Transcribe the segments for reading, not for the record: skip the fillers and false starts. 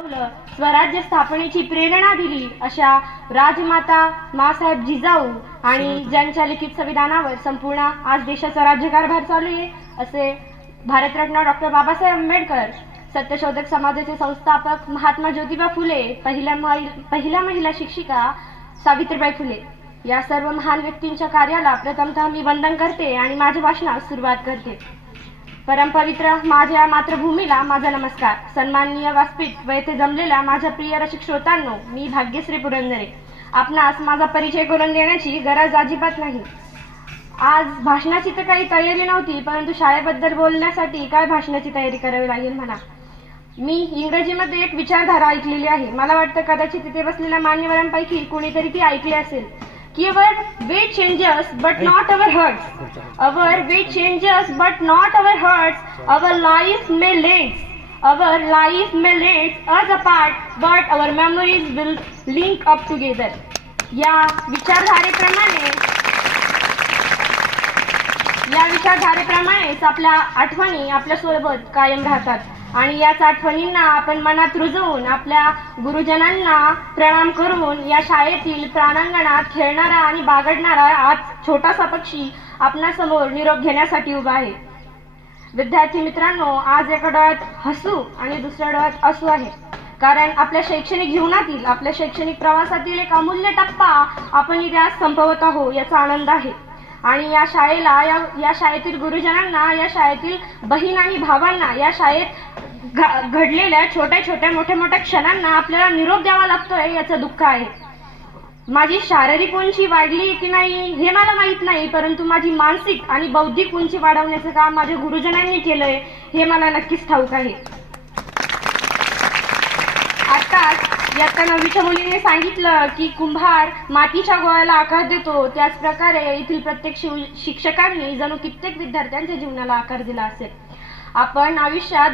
स्वराज्य स्थापनेची प्रेरणा दिली अशा राजमाता मासाहेब जिजाऊ आणि ज्यांच्या लिखित संविधानावर संपूर्ण आज देशाचा राज्यकारभार चालू आहे असे भारतरत्न डॉक्टर बाबासाहेब आंबेडकर, सत्यशोधक समाजाचे संस्थापक महात्मा ज्योतिबा फुले, पहिल्या महिला शिक्षिका सावित्रीबाई फुले या सर्व महान व्यक्तींच्या कार्याला प्रथमतः मी वंदन करते आणि माझ्या भाषणास सुरुवात करते. परमपवित्र माझ्या मातृभूमीला माझा नमस्कार. सन्माननीय व्यासपीठ व येथे जमलेल्या माझ्या प्रिय रसिक श्रोतांनो, मी भाग्यश्री पुरंदरे. आपणास माझा परिचय करून देण्याची गरज अजिबात नाही. आज भाषणाची तर काही तयारी नव्हती, परंतु शाळेबद्दल बोलण्यासाठी काय भाषणाची तयारी करावी लागेल म्हणा. मी इंग्रजीमध्ये एक विचारधारा ऐकलेली आहे. मला वाटतं कदाचित तिथे बसलेल्या मान्यवरांपैकी कोणीतरी ती ऐकली असेल की our way changes but not our hearts. Our way changes but not our hearts. Our life may length. Our life may length us apart, but our memories will link up together. या विचारधारेप्रमाणेच आपल्या आठवणी आपल्या सोबत कायम राहतात आणि याच आठवणींना आपण मनात रुजवून आपल्या गुरुजनांना प्रणाम करून या शाळेतील प्रांगणात खेळणारा आणि बागडणारा आज छोटासा पक्षी आपणासमोर निरोप घेण्यासाठी उभा आहे. विद्यार्थी मित्रांनो, आज एका डोळ्यात हसू आणि दुसऱ्या डोळ्यात असू आहे, कारण आपल्या शैक्षणिक जीवनातील आपल्या शैक्षणिक प्रवासातील एक अमूल्य टप्पा आपण इथे आज संपवत आहोत याचा आनंद आहे. आणि या शाळेला या शाळेतील गुरुजनांना, या शाळेतील बहीण आणि भावांना, या शाळेत घडलेल्या छोट्या छोट्या मोठ्या मोठ्या क्षणांना आपल्याला निरोप द्यावा लागतोय याचं दुःख आहे. माझी शारीरिक उंची वाढली की नाही हे मला माहित नाही, परंतु माझी मानसिक आणि बौद्धिक उंची वाढवण्याचं काम माझ्या गुरुजनांनी केलंय हे मला नक्कीच ठाऊक आहे. आताच इयत्ता 9वीच्या मुलीने सांगितलं की कुंभार मातीच्या गोळ्याला आकार देतो, त्याच प्रकारे येथील प्रत्येक शिक्षकांनी जणू कित्येक विद्यार्थ्यांच्या जीवनाला आकार दिला असेल. आपण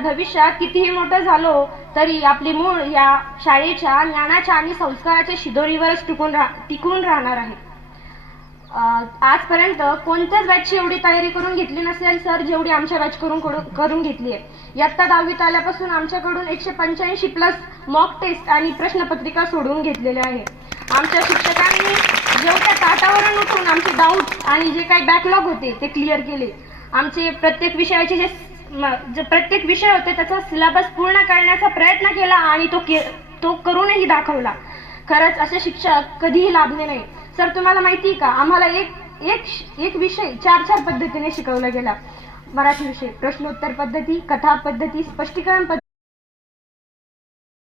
भविष्यात कितीही मोठं झालो तरी आपली मूळ या शाळेच्या ज्ञानाच्या आणि संस्काराच्या शिदोरीवरच टिकून राहणार आहे. आजपर्यंत कोणत्याच बॅचची एवढी तयारी करून घेतली नसेल सर जेवढी आमच्या बॅच करून घेतली आहे. इयत्ता 10वीत आल्यापासून आमच्याकडून 185+ मॉक टेस्ट आणि प्रश्नपत्रिका सोडवून घेतलेल्या आहे. आमच्या शिक्षकांनी जेवढ्या ताटावरून उठून आमचे डाऊट आणि जे काही बॅकलॉग होते ते क्लिअर केले. आमचे प्रत्येक विषयाचे जे प्रत्येक विषय होते त्याचा सिलेबस पूर्ण करण्याचा प्रयत्न केला आणि तो करूनही दाखवला. खरंच असे शिक्षक कधीही लाभले नाही. सर तुम्हाला माहिती आहे का, आम्हाला एक विषय 4 पद्धतीने शिकवला गेला. मराठी विषय, प्रश्नोत्तर पद्धती, कथा पद्धती, स्पष्टीकरण पद्धती.